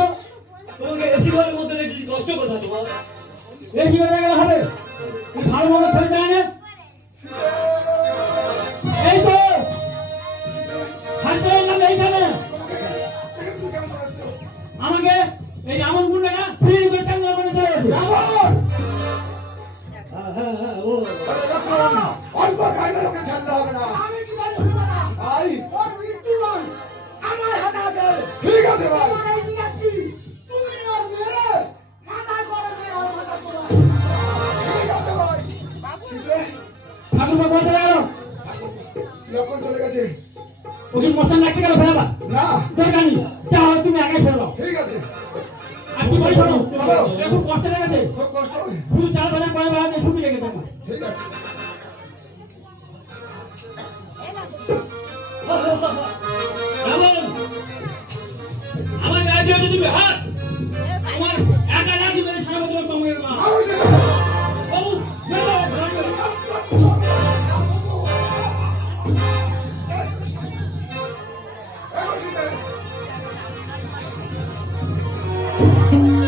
তো তোমাকে এসি ঘরের মধ্যে রেখেছি, কষ্ট কথা তোমার। এই কি করে গেলে হবে? ভালো মতো খেলে যায় না। এই তো হাতে নাম এইখানে আমাকে এই এমন গুন্ডাটা ফ্রি করে টাঙ্গা করে চলে গেছে। হ্যাঁ, ও অল্প খাইলে লোকে ছাড়লে হবে না। আমি কি বলি শোনো না, ভাই ওর মৃত্যু নয়, আমার হাতে আছে। ঠিক আছে ভাই, তোমার এই দিনাচ্ছি, তুমি ওর মেরে মাথায় করে দিয়ে ওর মাথা তোলা। ঠিক আছে ভাই। শীতে ঠাকুর বাবা বলতে গেল লক্ষণ চলে গেছে। ওকে মশান লাগতে গেল ফেরাবা না দরকার নেই, যা হয় তুমি একাই ফেলে দাও। ঠিক আছে, আর কি বলি শোনো, এখন কষ্ট লেগেছে, খুব কষ্ট হবে। শুধু 4 বাজা 5 বাজা ছুটি লেগেছে আমার। ঠিক আছে। এমন আমার গায়ে দিয়ে তুমি হাত আমার একা লাগি ধরে সারা বছর তোমার মা আরো যেতে ও চলো শীতে